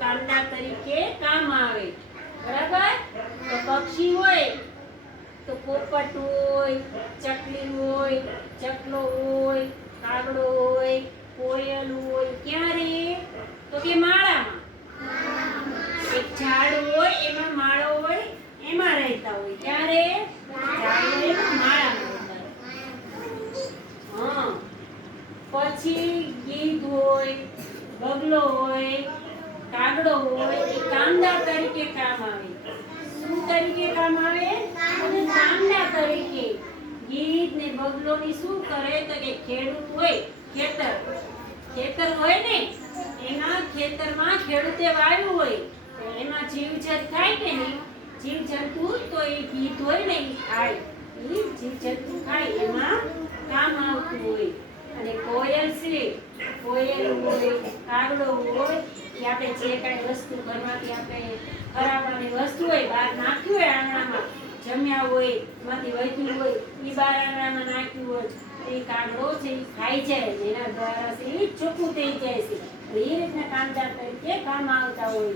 કાંડા તરીકે કામ આવે. બરાબર? તો પક્ષી હોય, તો પોપટ હોય, ચકલી હોય, ચકલો હોય, કાગડો હોય, કોયલ હોય, ક્યારે? તો કે માળામાં. એક ઝાડ હોય, એમાં માળો હોય, એમાં રહેતા હોય. ક્યારે? માળામાં હા. પછી ગીધ હોય બગલો હોય, કાગડો હોય, એ કાંદા તરીકે કામ આવે. શું તરીકે કામ આવે? કાંદા તરીકે. ગીધ ને બગલો ની શું કરે તો કે ખેડૂત હોય, ખેતર. ખેતર હોય ને એના ખેતરમાં ખેડૂતે વાવ્યું હોય, તો એમાં જીવજંત થાય કે નહીં? જીવજંતુ તો એ ગીધ હોય ને, એ ખાય. એ જીવજંતુ ખાય, એમાં કામ આવતું હોય. અને કોયલ છે બહાર નાખ્યું હોય આંગણામાં, જમ્યા હોય એમાંથી વધ્યું હોય એ બહાર આંગણામાં નાખ્યું હોય એ કાગડો છે ખાઈ જાય એના દ્વારા એ ચોખ્ખું થઈ જાય છે. એ રીતના કામદાર તરીકે કામ આવતા હોય.